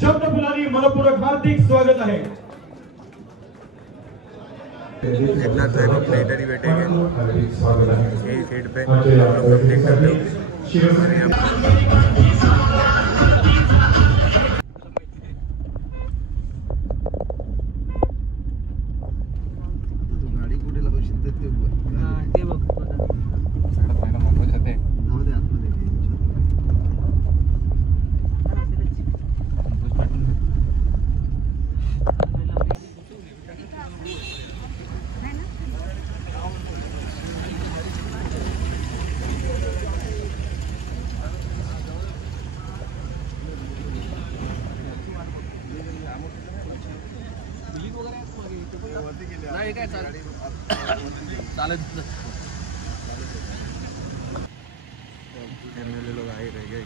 शब्द फुलारी मनपूर्वक हार्दिक स्वागत आहे। एकनाथ साहब अपने इधर ही बैठेंगे यही सीट पे, आप लोग देख सकते हो। गाडी कुठे लावू शकते ते बघ लोग आए रह गए।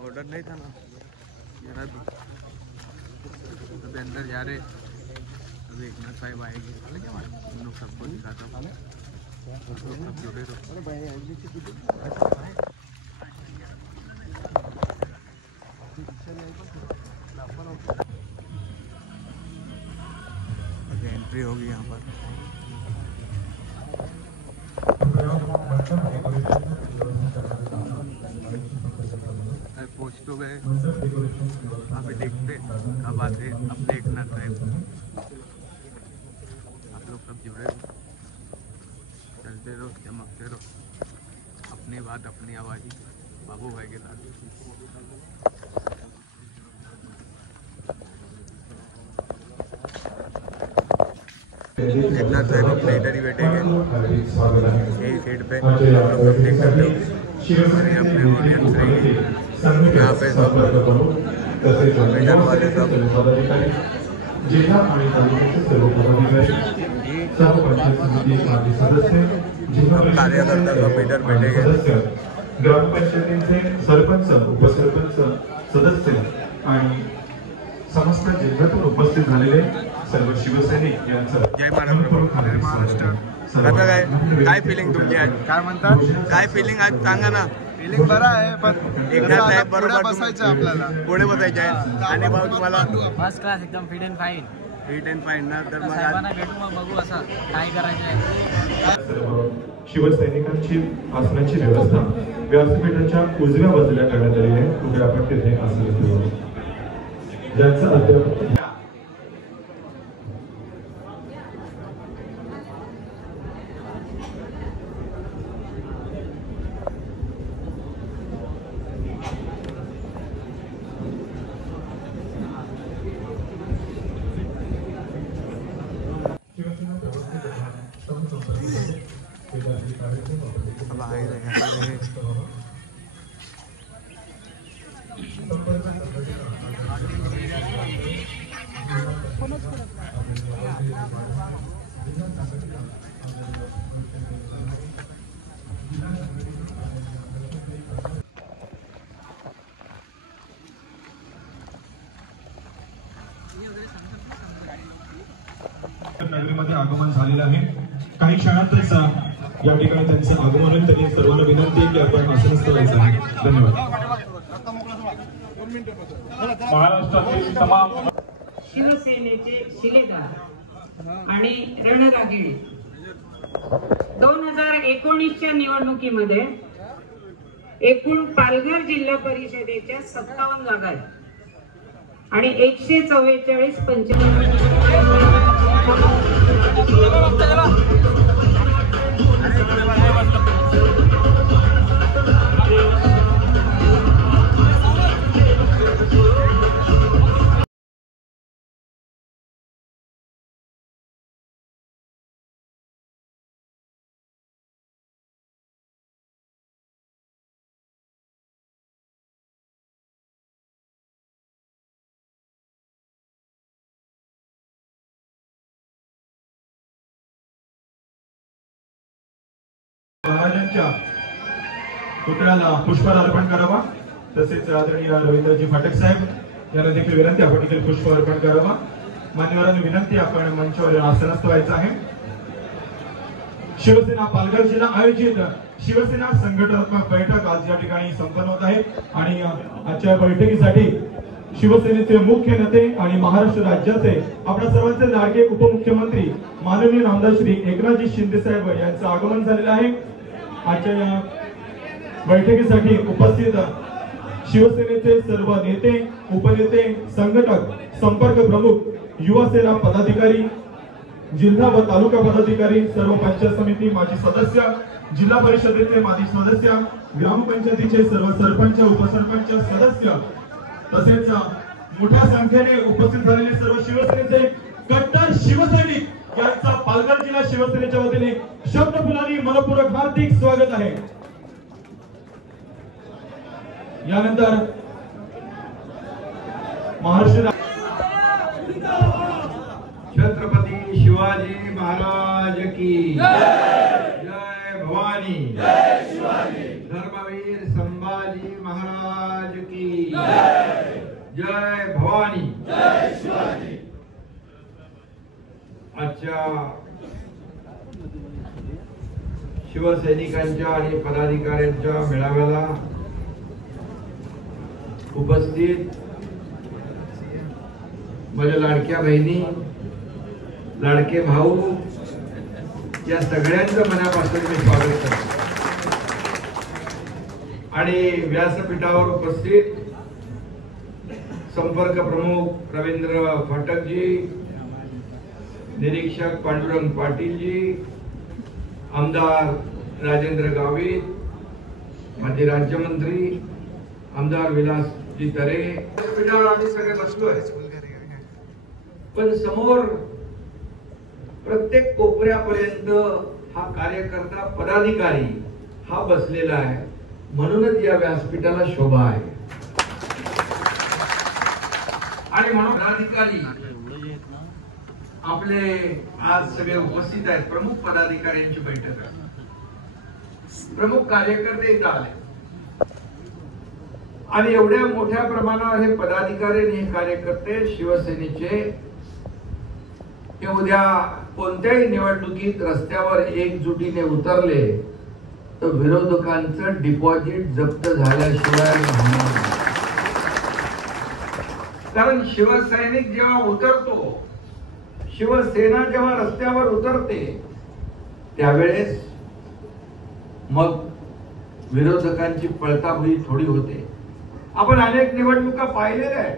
ऑर्डर नहीं था ना, अभी अंदर जा रहे। अभी एकनाथ साहब आएंगे, उन लोग सबको दिखाता हूँ, सब जुड़े रहो। एंट्री होगी यहाँ पर। पहुँच तो गए, अभी देखते अब आते। अब देखना टाइम, आप लोग सब जुड़े रहो, चलते रहो, चमकते रहो। अपनी बात अपनी आवाज़, बाबू भाई के साथ। एकनाथ साहब अपने इधर ही बैठेंगे यही सीट पे, आप लोग देख सकते हो। अपने ऑडियंस रहेंगे यहाँ पे, सब मीटर वाले सब कार्यकर्ता सब इधर बैठेंगे। ग्रामपंचायतीचे सरपंच, उपसरपंच, सदस्य आणि समस्त जिल्ह्यातून उपस्थित झालेले सर्व शिवसैनिक यांचं जय महाराष्ट्र। आता काय फिलिंग तुमची आज? काय म्हणतात? काय फिलिंग आज सांगा ना। फिलिंग बरा आहे, पण एकनाथ साहेब बरोबर बसायचं आपल्याला, पुढे बसायचं आहे। आणि भाऊ तुम्हाला? फर्स्ट क्लास, एकदम फिट अँड फाईन ना। तर मग साहेबांना भेटू, मग बघू असं काय करायचं आहे। शिवसैनिकांची आसनाची व्यवस्था व्यासपीठाच्या उजव्या बाजूला करण्यात आली आहे। कुठे आपण तिथे आसन ठेवू, ज्यांचं अध्यापन अब आए रहे हैं। नगरीमध्ये आगमन झालेलं आहे। काही क्षणातच या ठिकाणी त्यांचे आगमन होईल। त्यांनी सर्वांना विनंती आहे की आपण आसनस्थ व्हायचं आहे। धन्यवाद। महाराष्ट्रातील तमाम शिवसेनेचे शिलेदार आणि रणरागिणी 2019च्या निवडणुकीमध्ये एकूण पालघर जिल्हा परिषदेच्या 57 जागा आहेत आणि 144 पंचायत महाराजांच्या पुतळ्याला पुष्पहार अर्पण करावा। तसेच आदरणीय रवींद्रजी फाटक साहेब यांना देखील विनंती आपण देखील पुष्प अर्पण करावा। मान्यवरांनी विनंती आपण मंचावर आसनस्थ व्हायचं आहे। शिवसेना पालघर जिल्हा आयोजित शिवसेना संघटनात्मक बैठक आज या ठिकाणी संपन्न होत आहे आणि आजच्या बैठकीसाठी शिवसेनेचे मुख्य नेते आणि महाराष्ट्र राज्याचे आपल्या सर्वांचे लाडके उपमुख्यमंत्री माननीय नामदार श्री एकनाथजी शिंदे साहेब यांचं आगमन झालेलं आहे। आजच्या या बैठकीसाठी उपस्थित शिवसेनेचे सर्व नेते, उपनेते, संघटक, संपर्क प्रमुख, युवा सेना पदाधिकारी, जिल्हा व तालुका पदाधिकारी, सर्व पंचायत समिती माजी सदस्य, जिल्हा परिषदेचे माजी सदस्य, ग्रामपंचायतीचे सर्व सरपंच, उपसरपंच, सदस्य तसेच मोठ्या संख्येने उपस्थित झालेले सर्व शिवसेनेचे कट्टर शिवसैनिक यांचा पालघर जिल्हा शिवसेनेच्या वतीने शब्दफुलांनी मनपूर्वक हार्दिक स्वागत आहे। यानंतर महाराष्ट्र छत्रपती शिवाजी महाराज की जय भवानी, धर्मवीर संभाजी महाराज की जय भवानी। आजच्या शिवसैनिकांच्या आणि पदाधिकाऱ्यांच्या मेळाव्याला उपस्थित माझ्या लाडक्या बहिणी, लाडके भाऊ या सगळ्यांचं मनापासून मी स्वागत करतो आणि व्यासपीठावर उपस्थित संपर्क प्रमुख रवींद्र फाटकजी, निरीक्षक पांडुरंग पाटीलजी, आमदार राजेंद्र गावित, माजी राज्यमंत्री आमदार विलासजी तरे, व्यासपीठावर आम्ही सगळे बसलोय, पण समोर प्रत्येक कोपऱ्यापर्यंत हा कार्यकर्ता पदाधिकारी हा बसलेला आहे, म्हणूनच या व्यासपीठाला शोभा आहे। आणि म्हणून पदाधिकारी आपले आज सगळे उपस्थित आहेत। प्रमुख पदाधिकाऱ्यांची बैठक आहे, प्रमुख कार्यकर्ते इथं आले आणि एवढ्या मोठ्या प्रमाणावर हे पदाधिकारी आणि हे कार्यकर्ते शिवसेनेचे हे उद्या कोणत्याही निवडणुकीत रस्त्यावर एकजुटीने उतरले तर विरोधकांचं डिपॉझिट जप्त झाल्याशिवाय राहणार नाही। कारण शिवसैनिक जेव्हा उतरतो, शिवसेना जेव्हा रस्त्यावर उतरते त्यावेळेस मग विरोधकांची पळताभुई थोडी होते। आपण अनेक निवडणुका पाहिलेल्या आहेत,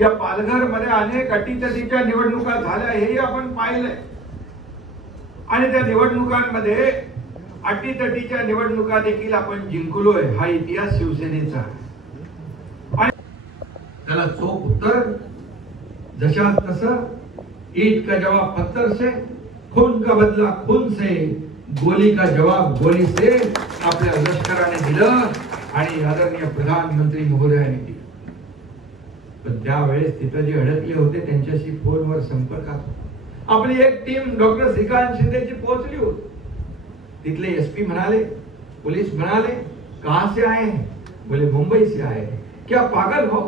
या पालघर मध्ये अनेक अटीतटीच्या निवडणुका झाल्या हेही आपण पाहिलंय आणि त्या निवडणुकांमध्ये अटीतटीच्या निवडणुका देखील आपण जिंकलोय, हा इतिहास शिवसेनेचा आहे। त्याला चोख उत्तर जशा तसं, ईट का जवाब पत्थर से, खून का बदला खून से, गोली का जवाब गोली से आपल्या लष्कराने दिलं आणि आदरणीय प्रधानमंत्री महोदयांनी दिलं। पण त्यावेळेस तिथं जे अडकले होते त्यांच्याशी फोनवर संपर्कात आपली एक टीम डॉक्टर श्रीकांत शिंदेची पोहोचली होती। तिथले एसपी म्हणाले, पुलिस म्हणाले, कहां से आए हैं? बोले मुंबई से आए हैं। क्या पागल हो?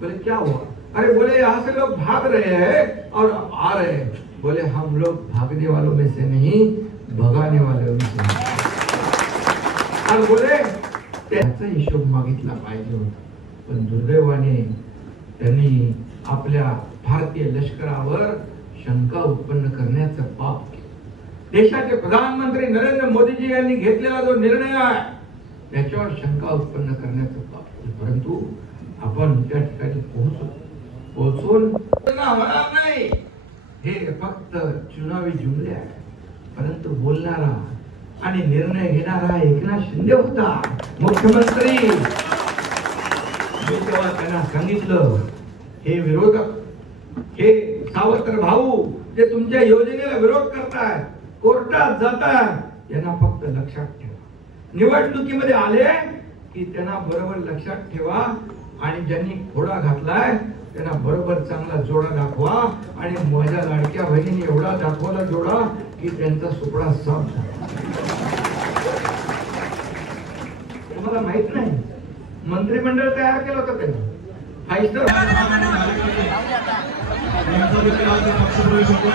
बोले क्या हुआ? अरे बोले यहाँ से लोग भाग रहे हैं और आ रहे हैं। बोले हम लोग भागने वालों में से नहीं, भगाने वालों में से। और बोले त्याचा हिशोब मागितला पाहिजे होता, पण दुर्दैवाने त्यांनी आपल्या भारतीय लष्करावर शंका उत्पन्न करण्याचं पाप केलं। देशाचे प्रधानमंत्री नरेंद्र मोदीजी यांनी घेतलेला जो निर्णय आहे त्याच्यावर शंका उत्पन्न करण्याचं पाप केलं, परंतु आपण त्या ठिकाणी पोहोचून होणार नाही। हे फक्त चुनावी जुमले आहे, परंतु बोलणारा आणि निर्णय घेणारा एकनाथ शिंदे होता मुख्यमंत्री। मी तेव्हा त्यांना सांगितलं, हे विरोधक, हे सावत्र भाऊ जे तुमच्या योजनेला विरोध करतायत, कोर्टात जातात, यांना फक्त लक्षात ठेवा। निवडणुकीमध्ये आले की त्यांना बरोबर लक्षात ठेवा आणि ज्यांनी घोडा घातलाय त्यांना बरोबर चांगला जोडा दाखवा आणि माझ्या लाडक्या बहिणीने एवढा दाखवला जोडा की त्यांचा सुपडा साफ झाला। तुम्हाला माहित नाही, मंत्रिमंडळ तयार केलं होतं त्यांनी, फाईव्ह स्टार यांचा देखील आज पक्षप्रवेश होतो।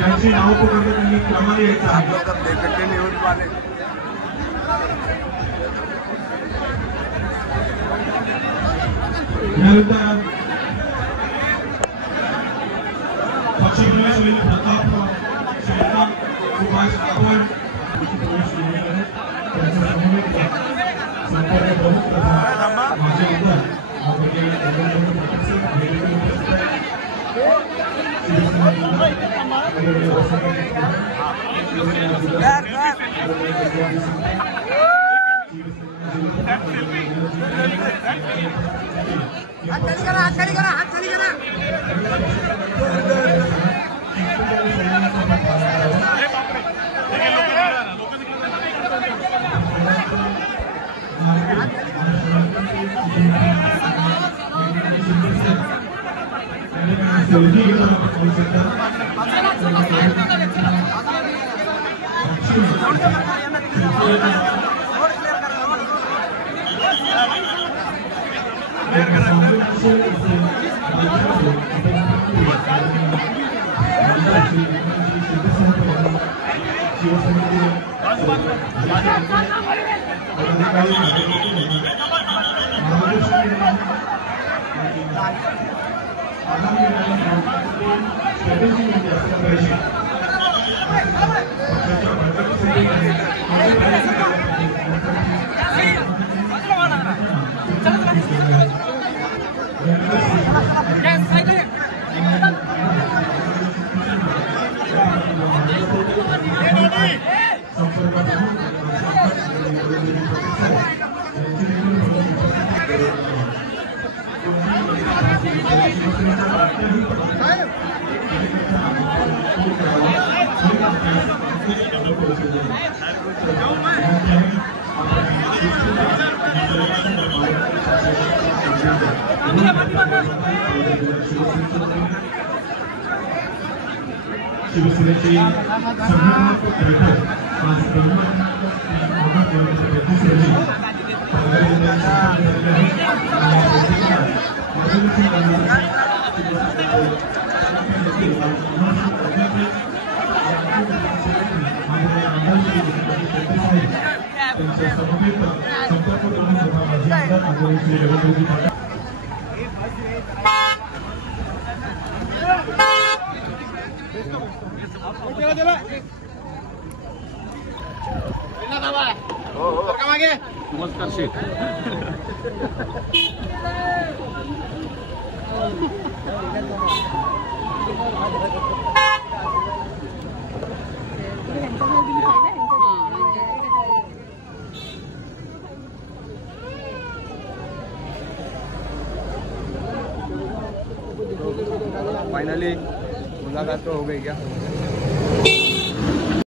ज्यांची नाव पुकारले त्यांनी क्रमाने यायचं आहे. यानंतर पक्षी प्रवेश होईल. प्रताप शेळका, सुभाष कापड त्यांच्या समवेत संपर्क प्रमुख तथा माजी आमदार आदरणीय नरेंद्र पाटील सेल्फी घेताना पाहू शकता. शिवसेनेची संघटनात्मक बैठक आज नमस्कार शेठ. फाइनली मुलाकात तो हो गई क्या?